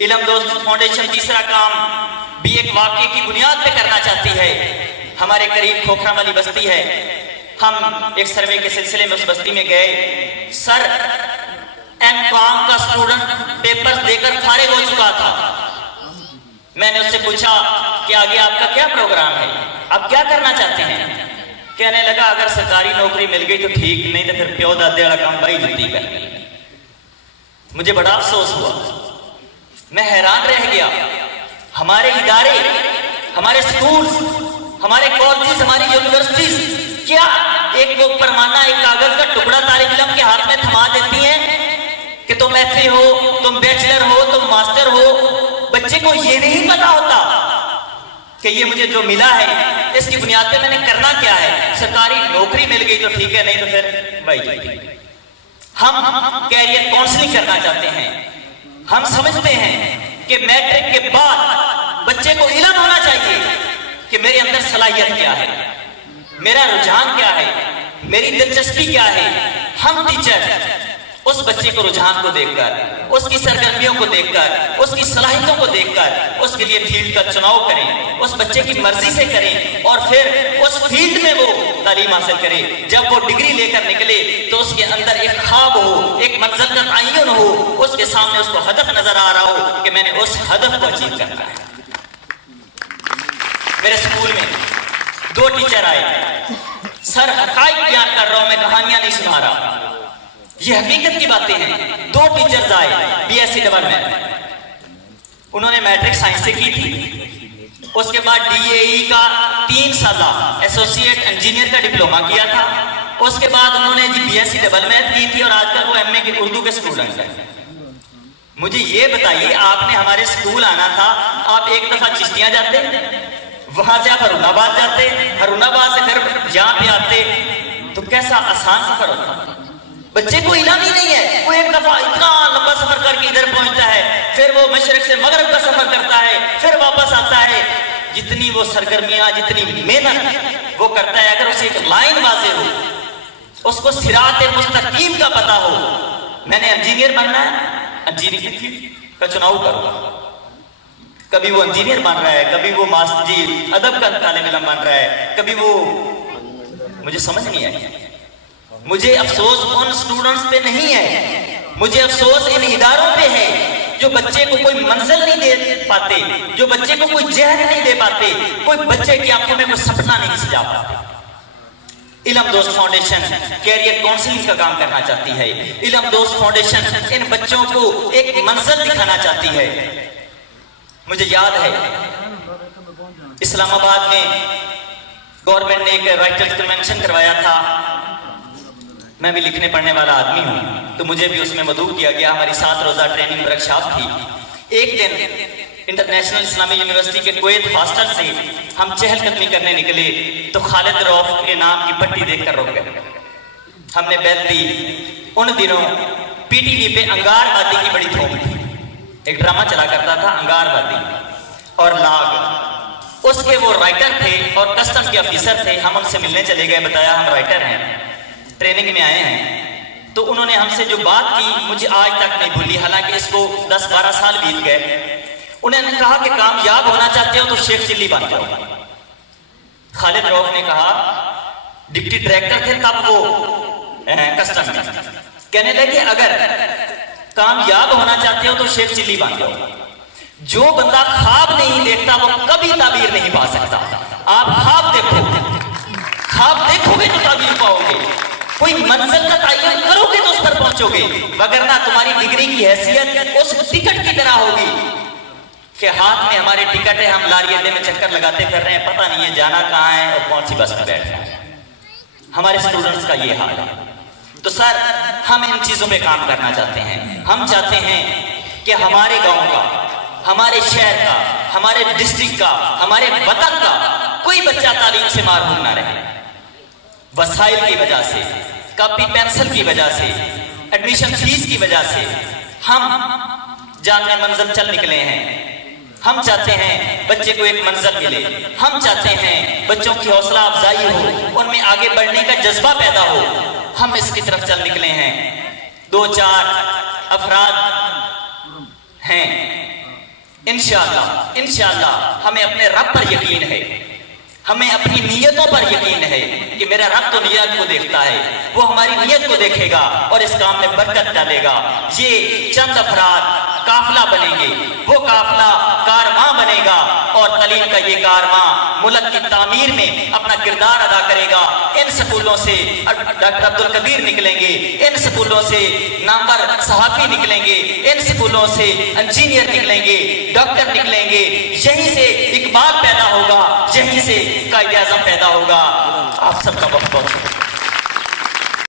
علم دوست فاؤنڈیشن تیسرا کام بھی ایک واقعے کی بنیاد پہ کرنا چاہتی ہے۔ ہمارے قریب کھوکھرا والی بستی ہے، ہم ایک سروے کے سلسلے میں اس بستی میں گئے۔ سر ایم کام کا اسٹوڈنٹ پیپر دے کر فارغ ہو چکا تھا۔ میں نے اس سے پوچھا کہ آگے آپ کا کیا پروگرام ہے، آپ کیا کرنا چاہتے ہیں؟ کہنے لگا اگر سرکاری نوکری مل گئی تو ٹھیک، نہیں تو پھر پیو دادے والا کام بھائی جتی کر لی۔ مجھے بڑا افسوس ہوا، میں حیران رہ گیا۔ ہمارے ادارے، ہمارے سکولز، ہمارے کالجز، ہماری یونیورسٹیز کیا ایک وہ پرمانہ، ایک کاغذ کا ٹکڑا طالب علم کے ہاتھ میں تھما دیتی ہیں کہ تم ایف اے ہو، تم بیچلر ہو، تم ماسٹر ہو؟ بچے کو یہ نہیں پتا ہوتا کہ یہ مجھے جو ملا ہے اس کی بنیاد پہ میں نے کرنا کیا ہے۔ سرکاری نوکری مل گئی تو ٹھیک ہے، نہیں تو پھر بھائی جی۔ ہم کیریئر کاؤنسلنگ کرنا چاہتے ہیں۔ ہم سمجھتے ہیں کہ میٹرک کے بعد بچے کو علم ہونا چاہیے کہ میرے اندر صلاحیت کیا ہے، میرا رجحان کیا ہے، میری دلچسپی کیا ہے۔ ہم ٹیچر اس بچے کو رجحان کو دیکھ کر، اس کی سرگرمیوں کو دیکھ کر، اس کی صلاحیتوں کو دیکھ کر اس کے لیے فیلڈ کا چناؤ کریں، اس بچے کی مرضی سے کریں اور پھر اس فیلڈ میں وہ تعلیم حاصل کرے۔ جب وہ ڈگری لے کر نکلے تو اس کے اندر ایک خواب ہو، ایک منزل کا تعین ہو، اس کے سامنے اس کو ہدف نظر آ رہا ہو کہ میں نے اس ہدف کو اچیو کرنا ہے۔ میرے اسکول میں 2 ٹیچر آئے، سر حقائق بیان کر رہا ہوں، میں کہانیاں نہیں سنا رہا، یہ حقیقت کی باتیں ہیں۔ 2 ٹیچرز آئے بی ایس سی ڈبل میں، انہوں نے میٹرک سائنس سے کی تھی، اس کے بعد ڈی اے ای کا 3 سالہ ایسوسیٹ انجینئر کا ڈپلومہ کیا تھا، اس کے بعد انہوں نے B S C double math کی تھی اور آج کل وہ ایم اے کے اردو کے اسٹوڈنٹ ہیں۔ مجھے یہ بتائیے، آپ نے ہمارے اسکول آنا تھا، آپ ایک دفعہ چشتیاں جاتے، وہاں سے آپ ہرون آباد جاتے، ہرون آباد سے پھر یہاں پہ آتے، تو کیسا آسان سفر ہوتا۔ بچے کو علم ہی نہیں ہے، وہ ایک دفعہ اتنا لمبا سفر کر کے ادھر پہنچتا ہے، پھر وہ مشرق سے مغرب کا سفر کرتا ہے، پھر واپس آتا ہے۔ جتنی وہ سرگرمیاں، جتنی محنت وہ کرتا ہے، اگر اسے ایک لائن واضح ہو، اس کو صراط مستقیم کا پتہ ہو، میں نے انجینئر بننا ہے، انجینئر کا چناؤ کرو۔ کبھی وہ انجینئر بن رہا ہے، کبھی وہ ماسٹر ادب کا طالب علم بن رہا ہے، کبھی وہ، مجھے سمجھ نہیں آئی۔ مجھے افسوس ان سٹوڈنٹس پہ نہیں ہے، مجھے افسوس ان اداروں پہ ہے جو بچے کو کوئی منزل نہیں دے پاتے، جو بچے کو کوئی جہد نہیں دے پاتے، کوئی بچے کی آنکھوں میں کوئی سپنا نہیں سجا پاتے۔ علم دوست فاؤنڈیشن کیریئر کاؤنسلنگ کا کام کرنا چاہتی ہے۔ علم دوست فاؤنڈیشن ان بچوں کو ایک منزل دکھانا چاہتی ہے۔ مجھے یاد ہے اسلام آباد میں گورنمنٹ نے ایک رائٹرز کنونشن کروایا تھا، میں بھی لکھنے پڑھنے والا آدمی ہوں تو مجھے بھی اس میں مدعو کیا گیا، ہماری 7 روزہ ٹریننگ ورکشاپ تھی۔ ایک دن انٹرنیشنل اسلامی یونیورسٹی کے کویت ہاسٹل سے ہم چہل قدمی کرنے نکلے تو خالد رؤف کے نام کی پٹی دیکھ کر رک گئے، ہم نے بیعت دی۔ ان دنوں پی ٹی وی پہ انگار وادی کی بڑی دھوم تھی، ایک ڈرامہ چلا کرتا تھا انگار وادی اور لاگ، اس کے وہ رائٹر تھے اور کسٹم کے آفیسر تھے۔ ہم ان سے ملنے چلے گئے، بتایا ہم رائٹر ہیں، ٹریننگ میں آئے ہیں۔ تو انہوں نے ہم سے جو بات کی مجھے آج تک نہیں بھولی، حالانکہ اس کو 10-12 سال بیت گئے۔ انہوں نے کہا کہ کامیاب ہونا چاہتے ہو تو شیخ چلی بن جاؤ۔ خالد رؤف نے کہا، ڈپٹی ڈائریکٹر تھے تب وہ کسٹم میں، کہنے لگے اگر کامیاب ہونا چاہتے ہو تو شیخ چلی بن جاؤ۔ جو بندہ خواب نہیں دیکھتا وہ کبھی تعبیر نہیں پا سکتا۔ آپ خواب دیکھو، خواب دیکھو گے تو تعبیر پاؤ گے، کوئی منزل کا تعین کرو گے تو اس پر پہنچو گے، وگرنہ تمہاری ڈگری کی حیثیت اس ٹکٹ کی طرح ہوگی کہ ہاتھ میں ہمارے ٹکٹ ہے، ہم لاری اڈے میں چکر لگاتے پھر رہے ہیں، پتہ نہیں ہے جانا کہاں ہے اور کون سی بس میں بیٹھنا ہے۔ ہمارے اسٹوڈنٹس کا یہ حال ہے۔ تو سر ہم ان چیزوں پہ کام کرنا چاہتے ہیں۔ ہم چاہتے ہیں کہ ہمارے گاؤں کا، ہمارے شہر کا، ہمارے ڈسٹرکٹ کا، ہمارے وطن کا کوئی بچہ تعلیم سے محروم نہ رہے۔ وسائل کی وجہ سے، کاپی پینسل کی وجہ سے، ایڈمیشن فیس کی وجہ سے ہم جامع منزل چل نکلے ہیں۔ ہم چاہتے ہیں بچے کو ایک منزل ملے، ہم چاہتے ہیں بچوں کی حوصلہ افزائی ہو، ان میں آگے بڑھنے کا جذبہ پیدا ہو، ہم اس کی طرف چل نکلے ہیں۔ 2-4 افراد ہیں انشاءاللہ ہمیں اپنے رب پر یقین ہے، ہمیں اپنی نیتوں پر یقین ہے کہ میرا رب تو نیت کو دیکھتا ہے، وہ ہماری نیت کو دیکھے گا اور اس کام میں برکت ڈالے گا۔ یہ چند افراد قافلہ بنیں گے، وہ قافلہ کارواں بنے گا اور تعلیم کا یہ کارواں ملک کی تعمیر میں اپنا کردار ادا کرے گا۔ ان سکولوں سے ڈاکٹر عبدالقدیر نکلیں گے، ان سکولوں سے نامور صحافی نکلیں گے، ان سکولوں سے انجینئر نکلیں گے، ڈاکٹر نکلیں گے، یہیں سے اقبال پیدا ہوگا، یہیں سے قائد اعظم پیدا ہوگا۔ آپ سب کا بہت بہت شکریہ۔